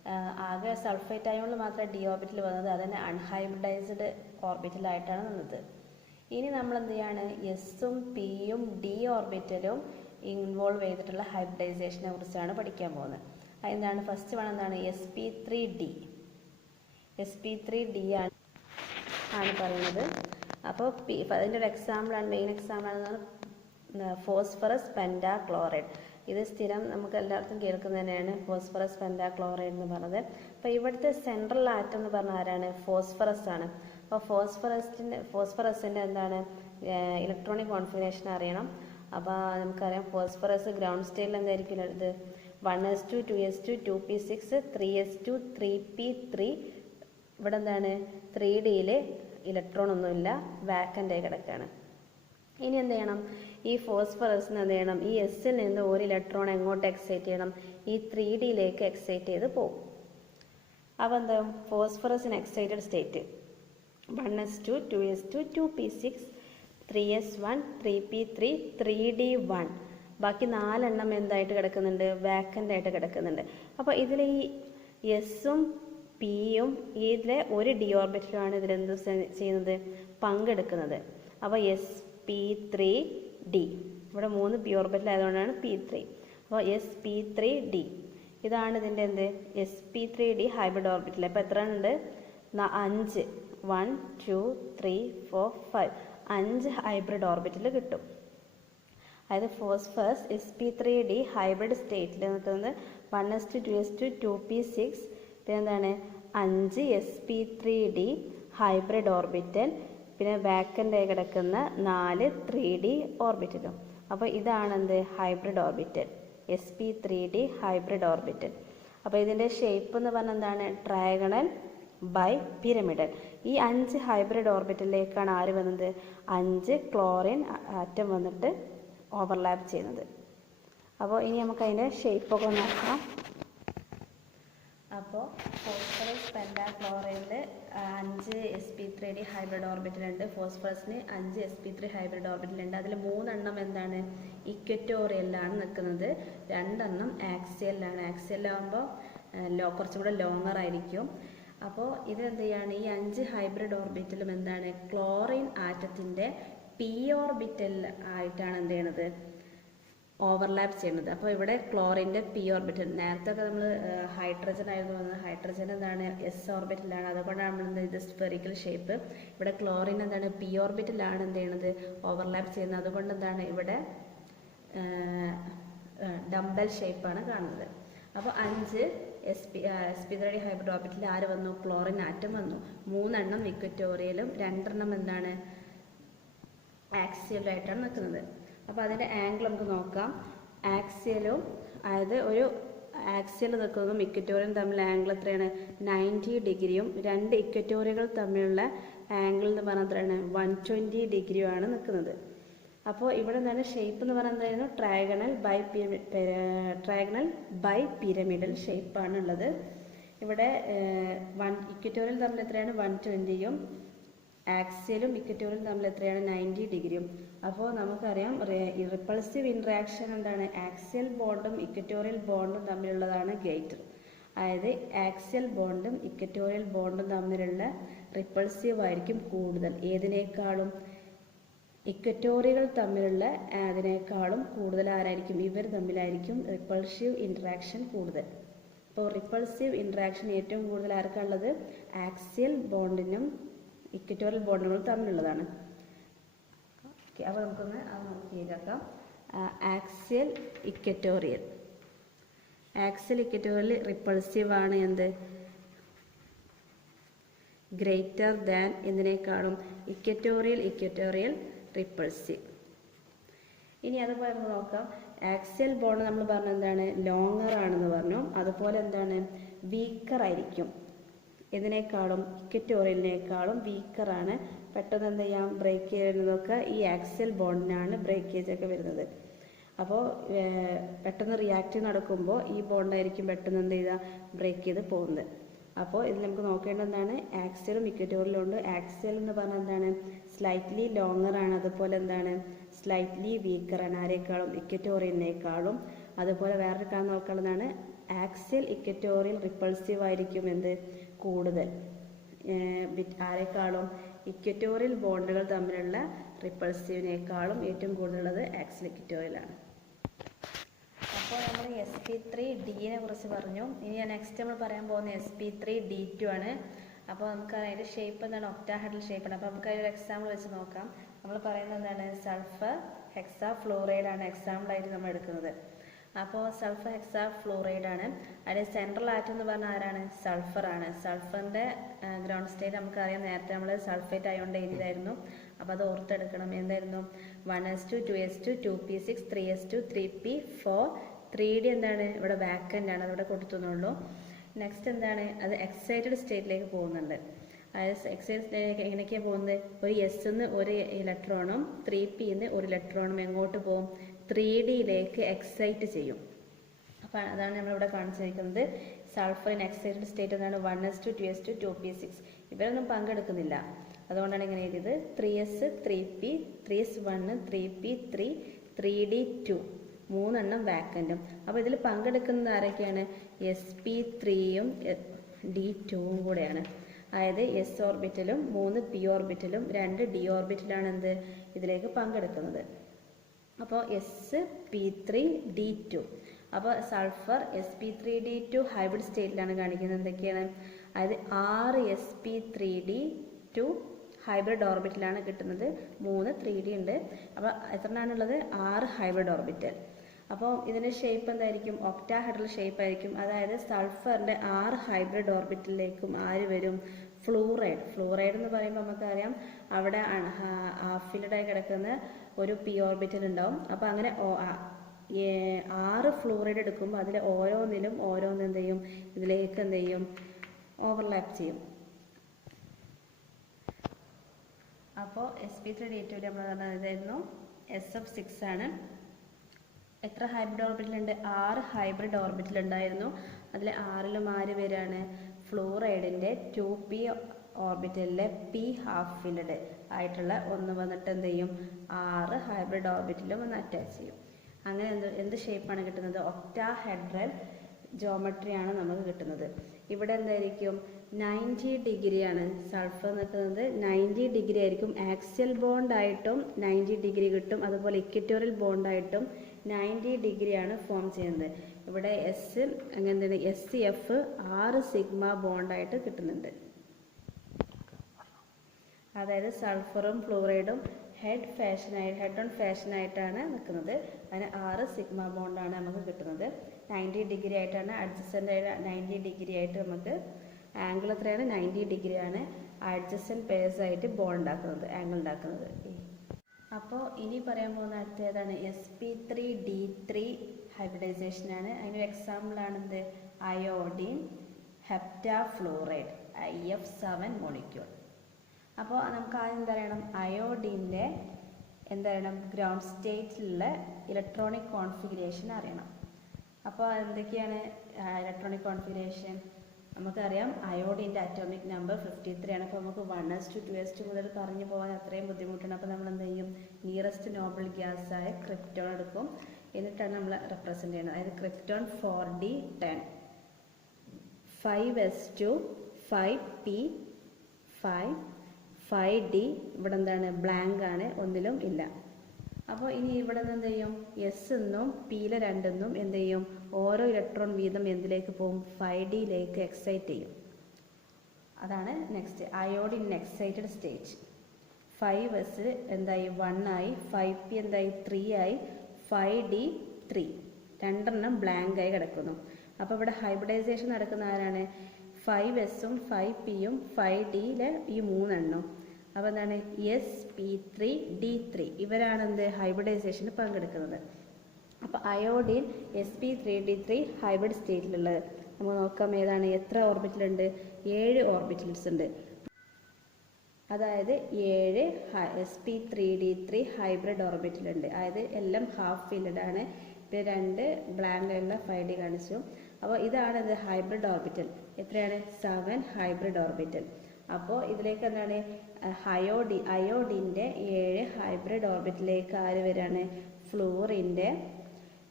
ആകെ സൾഫേറ്റ് അയോണിൽ മാത്രമേ ഡി ഓർബിറ്റൽ വന്നത്, അതന്നെ അൺഹൈബ്രിഡൈസ്ഡ് ഓർബിറ്റലായിട്ടാണ് വന്നത്. ഇനി നമ്മൾ എന്ത് ചെയ്യാണ്, എസും പിയും ഡി ഓർബിറ്റലും ഇൻവോൾവ് ചെയ്തിട്ടുള്ള ഹൈബ്രിഡൈസേഷനെ കുറിച്ചാണ് പഠിക്കാൻ പോകുന്നത്. അതെന്താണ്, ഫസ്റ്റ് വൺ എന്താണ്, sp3d. sp3d ആണ് പറയുന്നത്. അപ്പോൾ അതിൻ്റെ ഒരു എക്സാമ്പിളാണ്, മെയിൻ എക്സാമ്പിളാണ് ഫോസ്ഫറസ് പെൻറ്റാക്ലോറൈഡ്. ഇത് സ്ഥിരം നമുക്ക് എല്ലാവർക്കും കേൾക്കുന്നത് തന്നെയാണ്, ഫോസ്ഫറസ് പെൻറ്റാക്ലോറൈഡ് എന്ന് പറഞ്ഞത്. അപ്പോൾ ഇവിടുത്തെ സെൻട്രൽ ആറ്റം എന്ന് പറഞ്ഞാൽ ആരാണ്, ഫോസ്ഫറസ് ആണ്. അപ്പോൾ ഫോസ്ഫറസിൻ്റെ എന്താണ് ഇലക്ട്രോണിക് കോൺഫിഗറേഷൻ അറിയണം. അപ്പോൾ നമുക്കറിയാം ഫോസ്ഫറസ് ഗ്രൗണ്ട് സ്റ്റേറ്റിൽ എന്തായിരിക്കും ഇത് 1s2 2s2 2p6 3s2 3p3. ഇവിടെ എന്താണ് 3Dയിൽ ഇലക്ട്രോൺ ഒന്നുമില്ല, വാക്കൻ്റ് ആയി കിടക്കുകയാണ്. ഇനി എന്ത് ചെയ്യണം, ഈ ഫോസ്ഫറസിന് എന്ത് ചെയ്യണം, ഈ എസിൽ നിന്ന് ഒരു ഇലക്ട്രോൺ എങ്ങോട്ട് എക്സൈറ്റ് ചെയ്യണം, ഈ 3Dയിലേക്ക് എക്സൈറ്റ് ചെയ്ത് പോകും. അപ്പോൾ എന്താ ഫോസ്ഫറസിന് excited state 1s2 2s2 2p6 3s1 3p3 3d1. ബാക്കി 4 എണ്ണം എന്തായിട്ട് കിടക്കുന്നുണ്ട്, വാക്കൻ്റ് ആയിട്ട് കിടക്കുന്നുണ്ട്. അപ്പോൾ ഇതിൽ ഈ എസും പിയും ഇതിലെ ഒരു ഡി ഓർബിറ്റലുമാണ് ഇതിലെന്ത് ചെയ്യുന്നത്, പങ്കെടുക്കുന്നത്. അപ്പോൾ sp3d, ഇവിടെ 3 പി ഓർബിറ്റൽ ആയതുകൊണ്ടാണ് p3. അപ്പോൾ sp3d ഇതാണ് ഇതിൻ്റെ എന്ത്, sp3d ഹൈബ്രിഡ് ഓർബിറ്റൽ. അപ്പോൾ എത്ര ഉണ്ട്, 5 1 2 3 4 5 5 ഹൈബ്രിഡ് ഓർബിറ്റൽ കിട്ടും. അതായത് ഫോസ്ഫറസ് sp3d ഹൈബ്രിഡ് സ്റ്റേറ്റിൽ നിൽക്കുന്നത് 1s2 2s2 2p6, പിന്നെ എന്താണ് 5 sp3d ഹൈബ്രിഡ് ഓർബിറ്റൽ, പിന്നെ വാക്കൻ്റ് ആയി കിടക്കുന്ന 4 3D ഓർബിറ്റലും. അപ്പോൾ ഇതാണ് എന്ത്, hybrid orbital, sp3d hybrid orbital. അപ്പോൾ ഇതിൻ്റെ ഷേപ്പ് എന്ന് പറഞ്ഞാൽ എന്താണ്, ട്രയാഗണൽ ബൈ പിരമിഡൽ. ഈ 5 ഹൈബ്രിഡ് ഓർബിറ്റലിലേക്കാണ് ആര് വന്നത്, 5 ക്ലോറിൻ ആറ്റം വന്നിട്ട് ഓവർലാപ്പ് ചെയ്യുന്നത്. അപ്പോൾ ഇനി നമുക്ക് അതിൻ്റെ ഷേപ്പൊക്കെ നോക്കാം. അപ്പോൾ ഫോസ്ഫറസ് പെൻറ്റാക്ലോറൈഡിൽ 5 sp3d ഹൈബ്രിഡ് ഓർബിറ്റൽ ഉണ്ട്, ഫോസ്ഫറസിന് 5 sp3 ഹൈബ്രിഡ് ഓർബിറ്റൽ ഉണ്ട്. അതിൽ 3 എണ്ണം എന്താണ്, ഇക്വറ്റോറിയലിലാണ് നിൽക്കുന്നത്, 2 എണ്ണം ആക്സിയലിലാണ്. ആക്സിയലാകുമ്പോൾ കുറച്ചും കൂടെ ലോങ്ങർ ആയിരിക്കും. അപ്പോൾ ഇതെന്ത് ചെയ്യാണ്, ഈ 5 ഹൈബ്രിഡ് ഓർബിറ്റലും എന്താണ്, ക്ലോറിൻ ആറ്റത്തിൻ്റെ പി ഓർബിറ്റൽ ആയിട്ടാണ് എന്ത് ചെയ്യണത്, ഓവർലാപ്പ് ചെയ്യുന്നത്. അപ്പോൾ ഇവിടെ ക്ലോറിൻ്റെ പി ഓർബിറ്റൽ, നേരത്തെ ഒക്കെ നമ്മൾ ഹൈഡ്രജൻ ആയിരുന്നു വന്നത്, ഹൈഡ്രജൻ എന്താണ് എസ് ഓർബിറ്റലാണ്, അതുകൊണ്ടാണ് നമ്മൾ ഇത് സ്ഫെറിക്കൽ ഷേപ്പ്. ഇവിടെ ക്ലോറിൻ എന്താണ് പി ഓർബിറ്റലാണ് എന്ത് ചെയ്യണത്, ഓവർലാപ്പ് ചെയ്യുന്നത്. അതുകൊണ്ട് എന്താണ് ഇവിടെ ഡംബൽ ഷേപ്പാണ് കാണുന്നത്. അപ്പോൾ 5 sp3d ഹൈബ്രിഡ് ഓർബിറ്റലിൽ ആര് വന്നു, ക്ലോറിൻ ആറ്റം വന്നു. 3 എണ്ണം ഇക്വറ്റോറിയലും 2 എണ്ണം എന്താണ് ആക്സിയലായിട്ടാണ് നിൽക്കുന്നത്. അപ്പോൾ അതിൻ്റെ ആംഗിൾ നമുക്ക് നോക്കാം. ആക്സിയലും, അതായത് ഒരു ആക്സിയൽ നിൽക്കുന്നതും ഇക്വറ്റോറിയലും തമ്മിലുള്ള ആംഗിൾ എത്രയാണ്, 90 ഡിഗ്രിയും 2 ഇക്വറ്റോറിയകൾ തമ്മിലുള്ള ആംഗിൾ എന്ന് പറഞ്ഞാൽ എത്രയാണ്, 120 ഡിഗ്രിയുമാണ് നിൽക്കുന്നത്. അപ്പോൾ ഇവിടെ എന്താണ് ഷേപ്പ് എന്ന് പറഞ്ഞാൽ എന്തായിരുന്നു, ട്രയാഗണൽ ബൈ പിരമിഡൽ ഷേപ്പാണ് ഉള്ളത്. ഇവിടെ ഇക്വറ്റോറിയൽ തമ്മിൽ എത്രയാണ് 120യും ആക്സിയലും ഇക്വറ്റോറിയലും തമ്മിൽ എത്രയാണ് 90 ഡിഗ്രിയും. അപ്പോൾ നമുക്കറിയാം റിപ്പൾസീവ് ഇൻട്രാക്ഷൻ എന്താണ്, ആക്സിയൽ ബോണ്ടും ഇക്വറ്റോറിയൽ ബോണ്ടും തമ്മിലുള്ളതാണ് ഗ്രേറ്റർ. അതായത് ആക്സിയൽ ബോണ്ടും ഇക്വറ്റോറിയൽ ബോണ്ടും തമ്മിലുള്ള റിപ്പൾസീവ് ആയിരിക്കും കൂടുതൽ, ഏതിനേക്കാളും ഇക്വറ്റോറിയകൾ തമ്മിലുള്ള അതിനേക്കാളും കൂടുതൽ ആരായിരിക്കും, ഇവർ തമ്മിലായിരിക്കും റിപ്പൾസീവ് ഇൻട്രാക്ഷൻ കൂടുതൽ. അപ്പോൾ റിപ്പൾസീവ് ഇൻട്രാക്ഷൻ ഏറ്റവും കൂടുതൽ ആർക്കുള്ളത്, ആക്സിയൽ ബോണ്ടിനും ഇക്വറ്റോറിയൽ ബോണ്ടുകളും തമ്മിലുള്ളതാണ്. ഓക്കെ, അപ്പോൾ നമുക്കൊന്ന് അത് നോക്കിയേക്കാം. ആക്സിയൽ ഇക്വറ്റോറിയൽ റിപ്പൾസീവ് ആണ് എന്ത്, ഗ്രേറ്റർ ദാൻ എന്തിനേക്കാളും ഇക്വറ്റോറിയൽ റിപ്പൾസീവ്. ഇനി അതുപോലെ നമുക്ക് നോക്കാം, ആക്സിയൽ ബോണ്ട് നമ്മൾ പറഞ്ഞ എന്താണ്, ലോങ്ങർ ആണെന്ന് പറഞ്ഞു. അതുപോലെ എന്താണ്, വീക്കർ ആയിരിക്കും, ഇതിനേക്കാളും ഇക്വറ്റോറിയലിനേക്കാളും വീക്കറാണ്. പെട്ടെന്ന് എന്ത് ചെയ്യാം, ബ്രേക്ക് ചെയ്യുന്നതൊക്കെ ഈ ആക്സിയൽ ബോണ്ടിനാണ് ബ്രേക്കേജ് ഒക്കെ വരുന്നത്. അപ്പോൾ പെട്ടെന്ന് റിയാക്റ്റ് നടക്കുമ്പോൾ ഈ ബോണ്ടായിരിക്കും പെട്ടെന്ന് എന്ത് ചെയ്താൽ ബ്രേക്ക് ചെയ്ത് പോകുന്നത്. അപ്പോൾ ഇതിൽ നമുക്ക് നോക്കേണ്ടതാണ്, ആക്സിയലും ഇക്വറ്റോറിയലും ഉണ്ട്. ആക്സിയൽ എന്ന് പറഞ്ഞാൽ എന്താണ്, സ്ലൈറ്റ്ലി ലോങ്ങർ ആണ്, അതുപോലെ എന്താണ് സ്ലൈറ്റ്ലി വീക്കർ ആണ്, ആരേക്കാളും ഇക്വറ്റോറിയലിനേക്കാളും. അതുപോലെ വേറൊരു കാര്യം നോക്കാനുള്ളതാണ്, ആക്സിയൽ ഇക്വറ്റോറിയൽ റിപ്പൾസീവ് ആയിരിക്കും എന്ത് കൂടുതൽ ആരെക്കാളും ഇക്വറ്റോറിയൽ ബോണ്ടുകൾ തമ്മിലുള്ള റിപ്പൾസീവിനേക്കാളും ഏറ്റവും കൂടുതലുള്ളത് ആക്സിയൽ ഇക്വറ്റോറിയലാണ്. അപ്പോൾ നമ്മൾ sp3d കുറിച്ച് പറഞ്ഞു. ഇനി നെക്സ്റ്റ് നമ്മൾ പറയാൻ പോകുന്ന sp3d2 ആണ്. അപ്പോൾ നമുക്ക് അതിൻ്റെ ഷേപ്പ് എന്താണ്, ഒക്ടാഹെഡ്രൽ ഷേപ്പാണ്. അപ്പോൾ നമുക്ക് അതിൻ്റെ എക്സാമ്പിൾ വെച്ച് നോക്കാം. നമ്മൾ പറയുന്നത് എന്താണ്, സൾഫർ ഹെക്സാ ഫ്ലൂറൈഡ് ആണ് എക്സാമ്പിളായിട്ട് നമ്മൾ എടുക്കുന്നത്. അപ്പോൾ സൾഫർ ഹെക്സാ ഫ്ലൂറൈഡ് ആണ്. അതിൻ്റെ സെൻട്രൽ ആറ്റം എന്ന് പറഞ്ഞാൽ ആരാണ്, സൾഫർ ആണ്. സൾഫറിൻ്റെ ഗ്രൗണ്ട് സ്റ്റേറ്റ് നമുക്കറിയാം, നേരത്തെ നമ്മൾ സൾഫേറ്റ് ആയതുകൊണ്ട് എഴുതിയതായിരുന്നു. അപ്പോൾ അത് ഓർത്തെടുക്കണം. എന്തായിരുന്നു, 1s2 2s2 2p6 3s2 3p4 3d എന്താണ് ഇവിടെ വാക്കൻ്റ് ആണ്, അതിവിടെ കൊടുത്തുന്നുള്ളൂ. നെക്സ്റ്റ് എന്താണ്, അത് എക്സൈറ്റഡ് സ്റ്റേറ്റിലേക്ക് പോകുന്നുണ്ട്. അതായത് എക്സൈറ്റഡ് സ്റ്റേറ്റിലേക്ക് എങ്ങനെയൊക്കെയാണ് പോകുന്നത്, ഒരു എസ്ന്ന് ഒരു ഇലക്ട്രോണും 3pന്ന് ഒരു ഇലക്ട്രോണും എങ്ങോട്ട് പോകും, 3dയിലേക്ക് എക്സൈറ്റ് ചെയ്യും. അപ്പോൾ അതാണ് നമ്മളിവിടെ കാണിച്ചിരിക്കുന്നത്. സൾഫർ ഇൻ എക്സൈറ്റഡ് സ്റ്റേറ്റ് എന്നാണ് 1s2 2s2 2p6. ഇവരൊന്നും പങ്കെടുക്കുന്നില്ല, അതുകൊണ്ടാണ് ഇങ്ങനെ എഴുതിയത്. 3s 3p 3s1 3p3 3d2 മൂന്നെണ്ണം വാക്കൻറ്റും. അപ്പോൾ ഇതിൽ പങ്കെടുക്കുന്നത് ആരൊക്കെയാണ്, sp3യും d2വും കൂടെയാണ്. അതായത് s ഓർബിറ്റലും 3 p ഓർബിറ്റലും 2 d ഓർബിറ്റലാണ് എന്ത് ഇതിലേക്ക് പങ്കെടുക്കുന്നത്. അപ്പോൾ sp3d2. അപ്പോൾ സൾഫർ sp3d2 ഹൈബ്രിഡ് സ്റ്റേറ്റിലാണ് കാണിക്കുന്നത്. എന്തൊക്കെയാണ്, അതായത് 6 sp3d2 ഹൈബ്രിഡ് ഓർബിറ്റലാണ് കിട്ടുന്നത്. 3 3d ഉണ്ട്. അപ്പോൾ എത്രണ്ണാണുള്ളത്, 6 ഹൈബ്രിഡ് ഓർബിറ്റൽ. അപ്പോൾ ഇതിൻ്റെ ഷേപ്പ് എന്തായിരിക്കും, ഒക്ടാഹെഡ്രൽ ഷേപ്പ് ആയിരിക്കും. അതായത് സൾഫറിൻ്റെ 6 ഹൈബ്രിഡ് ഓർബിറ്റലിലേക്കും ആര് വരും, ഫ്ലൂറൈഡ്. ഫ്ലൂറൈഡ് എന്ന് പറയുമ്പോൾ നമുക്കറിയാം അവിടെ ഹാഫിലഡായി കിടക്കുന്ന ഒരു p ഓർബിറ്റൽ ഉണ്ടാവും. അപ്പോൾ അങ്ങനെ 6 ഫ്ലൂറൈഡ് എടുക്കുമ്പോൾ അതിൽ ഓരോന്ന് എന്ത് ചെയ്യും, ഇതിലേക്ക് എന്ത് ചെയ്യും, ഓവർലാപ്പ് ചെയ്യും. അപ്പോൾ sp3d2 നമ്മൾ പറഞ്ഞത് ഇതായിരുന്നു, sf6 ആണ്. എത്ര ഹൈബ്രിഡ് ഓർബിറ്റൽ ഉണ്ട്, 6 ഹൈബ്രിഡ് ഓർബിറ്റൽ ഉണ്ടായിരുന്നു. അതിൽ 6ലും ആര് പേരാണ്, ഫ്ലൂറൈഡിൻ്റെ 2p ഓർബിറ്റലിലെ p ഹാഫ് ഫിൽഡ് ആയിട്ടുള്ള ഒന്ന് വന്നിട്ട് എന്ത് ചെയ്യും, 6 ഹൈബ്രിഡ് ഓർബിറ്റലും ഒന്ന് അറ്റാച്ച് ചെയ്യും. അങ്ങനെ എന്ത് ഷേപ്പാണ് കിട്ടുന്നത്, ഒക്ടാഹെഡ്രൽ ജോമെട്രിയാണ് നമുക്ക് കിട്ടുന്നത്. ഇവിടെ എന്തായിരിക്കും, 90 ഡിഗ്രിയാണ് സൾഫർ നിൽക്കുന്നത്. 90 ഡിഗ്രി ആയിരിക്കും. ആക്സിയൽ ബോണ്ടായിട്ടും 90 ഡിഗ്രി കിട്ടും. അതുപോലെ ഇക്വറ്റോറിയൽ ബോണ്ടായിട്ടും 90 ഡിഗ്രിയാണ് ഫോം ചെയ്യുന്നത്. ഇവിടെ എസ് അങ്ങനെ SCF 6 സിഗ്മ ബോണ്ടായിട്ട് കിട്ടുന്നുണ്ട്. അതായത് സൾഫറും ഫ്ലൂറൈഡും ഹെഡ് ഓൺ ഫാഷൻ ആയിട്ടാണ് നിൽക്കുന്നത്. അതിന് 6 സിഗ്മ ബോണ്ടാണ് നമുക്ക് കിട്ടുന്നത്. 90 ഡിഗ്രി ആയിട്ടാണ് അഡ്ജസ്റ്റൻ്റ് ആയിട്ട് 90 ഡിഗ്രി ആയിട്ട് നമുക്ക് ആംഗിൾ എത്രയാണ്, 90 ഡിഗ്രിയാണ് അഡ്ജസ്റ്റൻ്റ് പേഴ്സ് ആയിട്ട് ബോണ്ട് ഉണ്ടാക്കുന്നത്, ആംഗിൾ ഉണ്ടാക്കുന്നത്. അപ്പോൾ ഇനി പറയാൻ പോകുന്ന അടുത്ത ഏതാണ്, sp3d3 ഹൈബ്രിഡൈസേഷൻ ആണ്. അതിനൊരു എക്സാമ്പിളാണ് എന്ത്, അയോഡിൻ ഹെപ്റ്റാഫ്ലൂറൈഡ് IF7 മോളിക്യൂൾ. അപ്പോൾ നമുക്ക് ആദ്യം എന്താ പറയണം, അയോഡിൻ്റെ എന്താ ഗ്രൗണ്ട് സ്റ്റേറ്റിലുള്ള ഇലക്ട്രോണിക് കോൺഫിഗറേഷൻ അറിയണം. അപ്പോൾ എന്തൊക്കെയാണ് ഇലക്ട്രോണിക് കോൺഫിഗറേഷൻ, നമുക്കറിയാം അയോഡിൻ്റെ അറ്റോമിക് നമ്പർ 53 ആണ്. അപ്പോൾ നമുക്ക് 1s2 2s2 മുതൽ പറഞ്ഞു പോകാൻ അത്രയും ബുദ്ധിമുട്ടാണ്. അപ്പോൾ നമ്മൾ എന്ത് ചെയ്യും, നിയറസ്റ്റ് നോബിൾ ഗ്യാസായ ക്രിപ്റ്റോൺ എടുക്കും. എന്നിട്ടാണ് നമ്മൾ റെപ്രസെൻ്റ് ചെയ്യുന്നത്. അതായത് krypton 4d10 5s2 5p5 5d. ഇവിടെ എന്താണ്, ബ്ലാങ്ക് ആണ്, ഒന്നിലും ഇല്ല. അപ്പോൾ ഇനി ഇവിടെ നിന്ന് എന്ത് ചെയ്യും, എസ് എന്നും പിയിലെ 2 എന്ത് ചെയ്യും, ഓരോ ഇലക്ട്രോൺ വീതം എന്തിലേക്ക് പോകും, 5dയിലേക്ക് എക്സൈറ്റ് ചെയ്യും. അതാണ് next iodine excited state. 5s എന്തായി 1 ആയി, 5p എന്തായി 3 ആയി, 5d 3, 2 ബ്ലാങ്ക് ആയി കിടക്കുന്നു. അപ്പോൾ ഇവിടെ ഹൈബ്രിഡൈസേഷൻ നടക്കുന്ന ആരാണ്, 5sഉം 5pയും 5dയിലെ ഈ 3 അപ്പോൾ എന്താണ്, sp3d3 ഇവരാണ് എന്ത് ഹൈബ്രിഡൈസേഷന് പങ്കെടുക്കുന്നത്. അപ്പോൾ അയോഡിൻ sp3d3 ഹൈബ്രിഡ് സ്റ്റേറ്റിലുള്ളത്. നമ്മൾ നോക്കാം ഏതാണ്, എത്ര ഓർബിറ്റലുണ്ട്, 7 ഓർബിറ്റൽസ് ഉണ്ട്. അതായത് 7 sp3d3 ഹൈബ്രിഡ് ഓർബിറ്റലുണ്ട്. അതായത് എല്ലാം ഹാഫ് ഫിൽഡ് ആണ്. ഇത് 2 ബ്ലാങ്ക് ആയിട്ടുള്ള 5d കാണിച്ചു. അപ്പോൾ ഇതാണ് ഇത് ഹൈബ്രിഡ് ഓർബിറ്റൽ. എത്രയാണ്, 7 ഹൈബ്രിഡ് ഓർബിറ്റൽ. അപ്പോൾ ഇതിലേക്ക് എന്താണ്, അയോഡിൻ്റെ 7 ഹൈബ്രിഡ് ഓർബിറ്റലിലേക്ക് ആര് വരാണ്, ഫ്ലൂറിൻ്റെ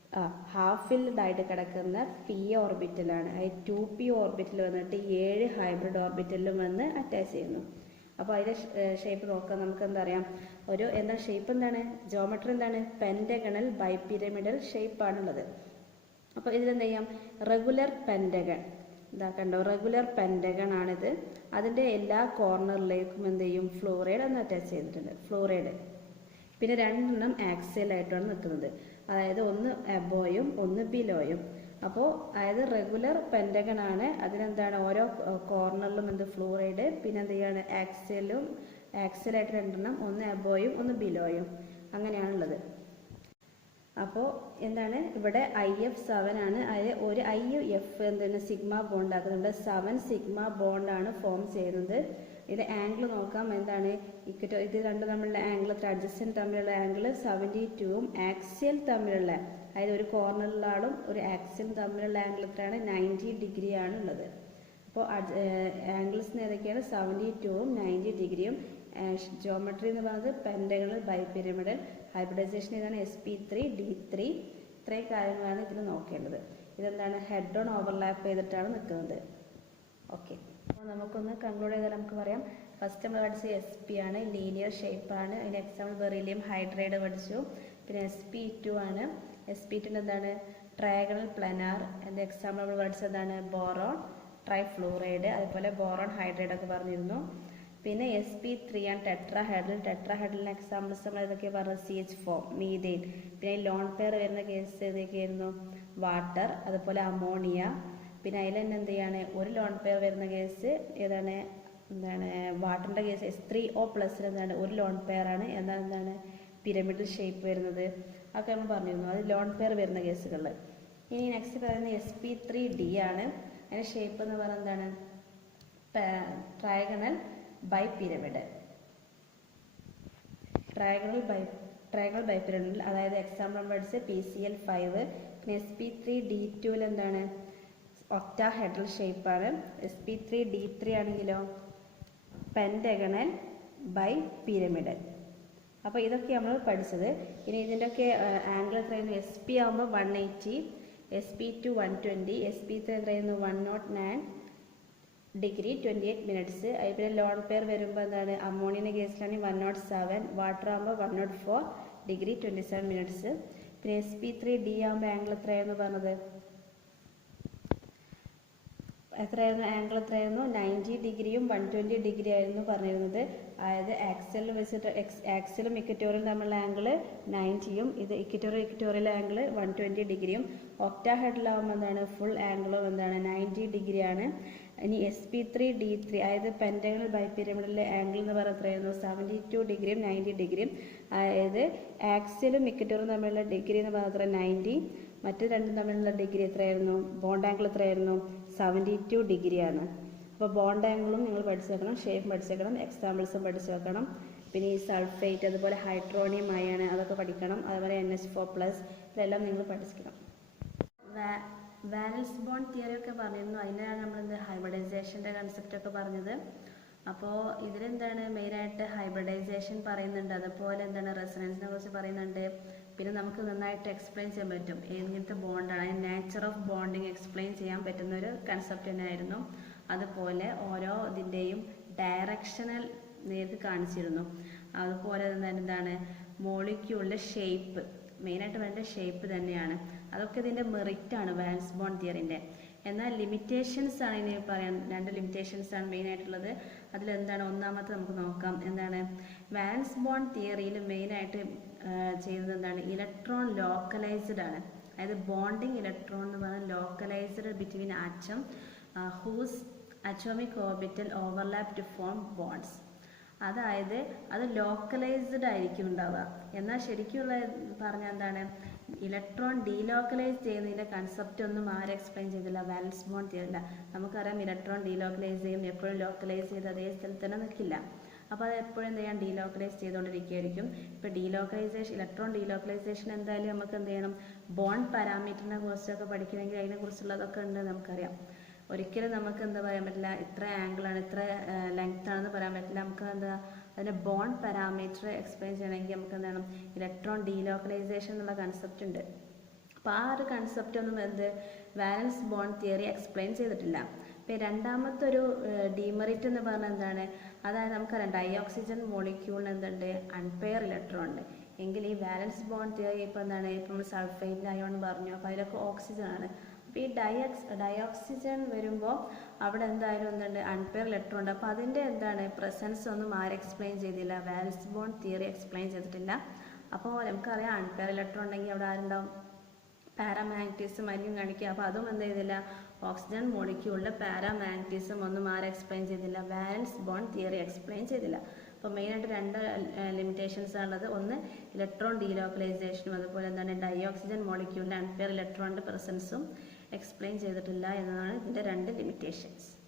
ഹാഫ് ഫിൽഡ് ആയിട്ട് കിടക്കുന്ന പി ഓർബിറ്റലാണ്. അതായത് 2p ഓർബിറ്റൽ വന്നിട്ട് 7 ഹൈബ്രിഡ് ഓർബിറ്റലിലും വന്ന് അറ്റാച്ച് ചെയ്യുന്നു. അപ്പോൾ അതിൻ്റെ ഷേപ്പ് നോക്കാം. നമുക്ക് എന്താ അറിയാം, എന്താ ഷേപ്പ് എന്താണ്, ജോമെട്രി എന്താണ്, പെൻറ്റഗണൽ ബൈപിരമിഡൽ ഷേപ്പാണുള്ളത്. അപ്പോൾ ഇതിലെന്ത് ചെയ്യാം, റെഗുലർ പെൻറ്റഗൺ, ഇതാ കണ്ടോ, റെഗുലർ പെൻറ്റഗൺ ആണിത്. അതിൻ്റെ എല്ലാ കോർണറിലേക്കും എന്ത് ചെയ്യും, ഫ്ലൂറൈഡ് ഒന്ന് അറ്റാച്ച് ചെയ്തിട്ടുണ്ട്, ഫ്ലൂറൈഡ്. പിന്നെ 2 ആക്സിയലായിട്ടാണ് നിൽക്കുന്നത്, അതായത് ഒന്ന് എബോയും ഒന്ന് ബിലോയും. അപ്പോൾ അതായത് റെഗുലർ പെൻറ്റഗൺ ആണ്, അതിനെന്താണ് ഓരോ കോർണറിലും എന്ത് ഫ്ലൂറൈഡ്, പിന്നെ എന്ത് ചെയ്യാണ് ആക്സിയലായിട്ട് 2, ഒന്ന് എബോയും ഒന്ന് ബിലോയും, അങ്ങനെയാണുള്ളത്. അപ്പോൾ എന്താണ് ഇവിടെ IF7 ആണ്, അതിൽ ഒരു IF എന്താണ് സിഗ്മ ബോണ്ട് ആക്കുന്നുണ്ട്, 7 സിഗ്മ ബോണ്ടാണ് ഫോം ചെയ്യുന്നത്. ഇതിൻ്റെ ആംഗിൾ നോക്കാം, എന്താണ് ഇത് രണ്ടും തമ്മിലുള്ള ആംഗിൾ, അഡ്ജസ്റ്റൻ്റ് തമ്മിലുള്ള ആംഗിൾ 72ഉം ആക്സിയൽ തമ്മിലുള്ള, അതായത് ഒരു കോർണറിലുള്ള ആളും ഒരു ആക്സിയലും തമ്മിലുള്ള ആംഗിൾ എത്രയാണ്, 90 ഡിഗ്രി ആണ് ഉള്ളത്. അപ്പോൾ ആംഗിൾസ് ഏതൊക്കെയാണ്, 72ഉം 90 ഡിഗ്രിയും. ജോമെട്രി എന്ന് പറയുന്നത് പെൻറ്റഗണൽ ബൈപിരമിഡൽ. ഹൈബ്രിഡൈസേഷൻ ഇതാണ് sp3d3. ഇത്രയും കാര്യങ്ങളാണ് ഇതിൽ നോക്കേണ്ടത്. ഇതെന്താണ് ഹെഡ് ഓൺ ഓവർലാപ്പ് ചെയ്തിട്ടാണ് നിൽക്കുന്നത്. ഓക്കെ, അപ്പോൾ നമുക്കൊന്ന് കൺക്ലൂഡ് ചെയ്താൽ നമുക്ക് പറയാം. ഫസ്റ്റ് നമ്മൾ പഠിച്ച SP ആണ്, ലീനിയർ ഷേപ്പാണ്. അതിന് എക്സാമ്പിൾ ബെറിലിയം ഹൈഡ്രൈഡ് പഠിച്ചു. പിന്നെ sp2 ആണ്. sp2 എന്താണ് ട്രയാഗണൽ പ്ലനാർ. എൻ്റെ എക്സാമ്പിൾ നമ്മൾ പഠിച്ചതാണ് ബോറോൺ ട്രൈഫ്ലൂറൈഡ്, അതുപോലെ ബോറോൺ ഹൈഡ്രൈഡ് ഒക്കെ പറഞ്ഞിരുന്നു. പിന്നെ sp3 ആണ് ടെട്രാഹൈഡ്രൽ. ടെട്രാഹൈഡ്രലിന് എക്സാമ്പിൾസ് നമ്മൾ ഇതൊക്കെ പറഞ്ഞത് CH4, മീഥെയിൻ. പിന്നെ ലോൺ പെയർ വരുന്ന കേസ് ഏതൊക്കെയായിരുന്നു, വാട്ടർ, അതുപോലെ അമോണിയ. പിന്നെ അതിൽ തന്നെ എന്ത് ചെയ്യാണ്, ഒരു ലോൺ പെയർ വരുന്ന കേസ് എന്താണ് വാട്ടറിൻ്റെ കേസ് H3O+ എന്താണ് ഒരു ലോൺ പെയർ ആണ്, എന്താണ് പിരമിഡൽ ഷേപ്പ് വരുന്നത്, അതൊക്കെ നമ്മൾ പറഞ്ഞിരുന്നു, അത് ലോൺ പെയർ വരുന്ന കേസുകളിൽ. ഇനി നെക്സ്റ്റ് പറയുന്നത് sp3d ആണ്. അതിൻ്റെ ഷേപ്പ് എന്ന് പറയുന്നത് എന്താണ്, ട്രയാഗണൽ ബൈപിരമിഡ്. ട്രയാഗണൽ ബൈപിരമിഡിൽ, അതായത് എക്സാമ്പിൾ പഠിച്ച് PCl5. പിന്നെ sp3d2 എന്താണ് ഒക്ടാഹെഡ്രൽ ഷേപ്പാണ്. sp3d3 ആണെങ്കിലോ പെൻറ്റഗണൽ ബൈപിരമിഡ്. അപ്പോൾ ഇതൊക്കെ നമ്മൾ പഠിച്ചത്. ഇനി ഇതിൻ്റെയൊക്കെ ആംഗിൾ എത്രയായിരുന്നു, SP ആകുമ്പോൾ 180, sp2 120, sp3 എത്രയായിരുന്നു 109 ഡിഗ്രി 28 മിനിറ്റ്സ്. പിന്നെ ലോൺ പെയർ വരുമ്പോൾ എന്താണ് അമോണിയൻ്റെ കേസിലാണെങ്കിൽ 107, വാട്ടർ ആകുമ്പോൾ 104 ഡിഗ്രി 27 മിനിറ്റ്സ്. പിന്നെ sp3d ആകുമ്പോൾ ആംഗിൾ എത്രയായിരുന്നു പറഞ്ഞത്, ആംഗിൾ എത്രയായിരുന്നു 90 ഡിഗ്രിയും 120 ഡിഗ്രി ആയിരുന്നു പറഞ്ഞിരുന്നത്. അതായത് ആക്സിയലിൽ വെച്ചിട്ട് ആക്സിയലും ഇക്വറ്റോറിയലും തമ്മിലുള്ള ആംഗിൾ 90യും ഇത് ഇക്വറ്റോറിയൽ ആംഗിൾ 120 ഡിഗ്രിയും. ഒക്ടാഹെഡ്രലാകുമ്പോൾ എന്താണ് ഫുൾ ആംഗിളും എന്താണ് 90 ഡിഗ്രിയാണ്. ഇനി sp3d3 അതായത് പെൻറ്റഗണൽ ബൈപിരമിഡിലെ ആംഗിൾ എന്ന് പറയുന്നത് എത്രയായിരുന്നു 72 ഡിഗ്രിയും 90 ഡിഗ്രിയും. അതായത് ആക്സിയലും ഇക്വറ്റോറിയലും തമ്മിലുള്ള ഡിഗ്രി എന്ന് പറയുന്നത് 90, മറ്റു രണ്ടും തമ്മിലുള്ള ഡിഗ്രി എത്രയായിരുന്നു, ബോണ്ട് ആംഗിൾ എത്രയായിരുന്നു 72 ഡിഗ്രിയാണ്. അപ്പോൾ ബോണ്ട് ആംഗിളും നിങ്ങൾ പഠിച്ചു വെക്കണം, ഷേപ്പ് പഠിച്ചു വെക്കണം, എക്സാമ്പിൾസും പഠിച്ചു വെക്കണം. പിന്നെ ഈ സൾഫേറ്റ്, അതുപോലെ ഹൈഡ്രോണിയം അയൺ അതൊക്കെ പഠിക്കണം, അതുപോലെ NH4+, ഇതെല്ലാം നിങ്ങൾ പഠിക്കണം. വാലൻസ് ബോണ്ട് തിയറി ഒക്കെ പറഞ്ഞിരുന്നു, അതിനാണ് നമ്മൾ ഹൈബ്രിഡൈസേഷൻ്റെ കൺസെപ്റ്റൊക്കെ പറഞ്ഞത്. അപ്പോൾ ഇതിലെന്താണ് മെയിനായിട്ട് ഹൈബ്രിഡൈസേഷൻ പറയുന്നുണ്ട്, അതുപോലെ എന്താണ് റെസൊണൻസിനെ കുറിച്ച് പറയുന്നുണ്ട്. പിന്നെ നമുക്ക് നന്നായിട്ട് എക്സ്പ്ലെയിൻ ചെയ്യാൻ പറ്റും എങ്ങനത്തെ ബോണ്ടാണ്, അതിന് നേച്ചർ ഓഫ് ബോണ്ടിങ് എക്സ്പ്ലെയിൻ ചെയ്യാൻ പറ്റുന്ന ഒരു കൺസെപ്റ്റ് തന്നെയായിരുന്നു. അതുപോലെ ഓരോ ഇതിൻ്റെയും ഡയറക്ഷണൽ നേരിട്ട് കാണിച്ചിരുന്നു. അതുപോലെ തന്നെ എന്താണ് മോളിക്യൂളിൻ്റെ ഷേപ്പ്, മെയിനായിട്ട് വേണ്ട ഷേപ്പ് തന്നെയാണ്. അതൊക്കെ ഇതിൻ്റെ മെറിറ്റാണ് വാലൻസ് ബോണ്ട് തിയറിൻ്റെ. എന്നാൽ ലിമിറ്റേഷൻസ് ആണ് ഇനി പറയാൻ, 2 ലിമിറ്റേഷൻസ് ആണ് മെയിനായിട്ടുള്ളത്. അതിലെന്താണ് ഒന്നാമത്തെ നമുക്ക് നോക്കാം. എന്താണ് വാലൻസ് ബോണ്ട് തിയറിയിൽ മെയിനായിട്ട് ചെയ്യുന്നത് എന്താണ്, ഇലക്ട്രോൺ ലോക്കലൈസ്ഡ് ആണ്. അതായത് ബോണ്ടിങ് ഇലക്ട്രോൺ എന്ന് പറഞ്ഞാൽ localised between atom whose atomic orbital overlap to form bonds. അതായത് അത് ലോക്കലൈസ്ഡ് ആയിരിക്കും ഉണ്ടാവുക. എന്നാൽ ശരിക്കുള്ള പറഞ്ഞാൽ എന്താണ്, ഇലക്ട്രോൺ ഡീലോക്കലൈസ് ചെയ്യുന്നതിൻ്റെ കൺസെപ്റ്റ് ഒന്നും ആരും എക്സ്പ്ലെയിൻ ചെയ്തില്ല വാലൻസ് ബോണ്ട് തിയറിയില്ല. നമുക്കറിയാം ഇലക്ട്രോൺ ഡീലോക്കലൈസ് ചെയ്യും, എപ്പോഴും ലോക്കലൈസ് ചെയ്ത് അതേ സ്ഥലത്ത് തന്നെ നിൽക്കില്ല. അപ്പോൾ അത് എപ്പോഴും എന്ത് ചെയ്യാം, ഡീലോക്കലൈസ് ചെയ്തുകൊണ്ടിരിക്കുകയായിരിക്കും. ഇപ്പോൾ ഇലക്ട്രോൺ ഡീലോക്കലൈസേഷൻ എന്തായാലും നമുക്ക് എന്ത് ചെയ്യണം, ബോണ്ട് പാരാമീറ്ററിനെ കുറിച്ചൊക്കെ പഠിക്കണമെങ്കിൽ അതിനെക്കുറിച്ചുള്ളതൊക്കെ ഉണ്ട് നമുക്കറിയാം. ഒരിക്കലും നമുക്ക് എന്താ പറയാൻ പറ്റില്ല, ഇത്ര ആംഗിളാണ് ഇത്ര ലെങ്ത് ആണെന്ന് പറയാൻ പറ്റില്ല. നമുക്ക് എന്താ അതിൻ്റെ ബോണ്ട് പാരാമീറ്റർ എക്സ്പ്ലെയിൻ ചെയ്യണമെങ്കിൽ നമുക്ക് എന്താണ് ഇലക്ട്രോൺ ഡീലോക്കലൈസേഷൻ എന്നുള്ള കൺസെപ്റ്റ് ഉണ്ട്. അപ്പോൾ ആ ഒരു കൺസെപ്റ്റ് ഒന്നും വാലൻസ് ബോണ്ട് തിയറി എക്സ്പ്ലെയിൻ ചെയ്തിട്ടില്ല. അപ്പോൾ രണ്ടാമത്തെ ഒരു ഡീമെറിറ്റ് എന്ന് പറഞ്ഞാൽ എന്താണ്, അതായത് നമുക്കറിയാം ഡയോക്സിജൻ മോളിക്യൂളിന് എന്തുണ്ട്, അൺപെയർ ഇലക്ട്രോൺ ഉണ്ട്. എങ്കിൽ ഈ വാലൻസ് ബോണ്ട് തിയറി ഇപ്പോൾ എന്താണ്, ഇപ്പോൾ നമ്മൾ സൾഫൈഡ് അയോൺ പറഞ്ഞു, അപ്പോൾ അതിലൊക്കെ ഓക്സിജൻ ആണ്. അപ്പോൾ ഈ ഡയോക്സിജൻ വരുമ്പോൾ അവിടെ എന്തായാലും എന്തുണ്ട്, അൺപെയർ ഇലക്ട്രോൺ ഉണ്ട്. അപ്പോൾ അതിൻ്റെ എന്താണ് പ്രസൻസ് ഒന്നും ആരും എക്സ്പ്ലെയിൻ ചെയ്തില്ല, വാലൻസ് ബോണ്ട് തിയറി എക്സ്പ്ലെയിൻ ചെയ്തിട്ടില്ല. അപ്പോൾ നമുക്കറിയാം അൺപെയർ ഇലക്ട്രോൺ ഉണ്ടെങ്കിൽ അവിടെ ആരുണ്ടാവും, പാരാമാഗ്നറ്റിസം ആയിരിക്കും കാണിക്കുക. അപ്പോൾ അതും എന്ത് ചെയ്തില്ല, ഓക്സിജൻ മോളിക്യൂളിൻ്റെ പാരാമാഗ്നറ്റിസം ഒന്നും ആരും എക്സ്പ്ലെയിൻ ചെയ്തില്ല, വാലൻസ് ബോണ്ട് തിയറി എക്സ്പ്ലെയിൻ ചെയ്തില്ല. അപ്പോൾ മെയിനായിട്ട് രണ്ട് ലിമിറ്റേഷൻസ് ആണുള്ളത്. ഒന്ന് ഇലക്ട്രോൺ ഡീലോക്കലൈസേഷനും അതുപോലെ എന്താണ് ഡയോക്സിജൻ മോളിക്യൂളിൻ്റെ അൺപെയർ ഇലക്ട്രോണിൻ്റെ പ്രസൻസും എക്സ്പ്ലെയിൻ ചെയ്തിട്ടില്ല എന്നതാണ് ഇതിൻ്റെ രണ്ട് ലിമിറ്റേഷൻസ്.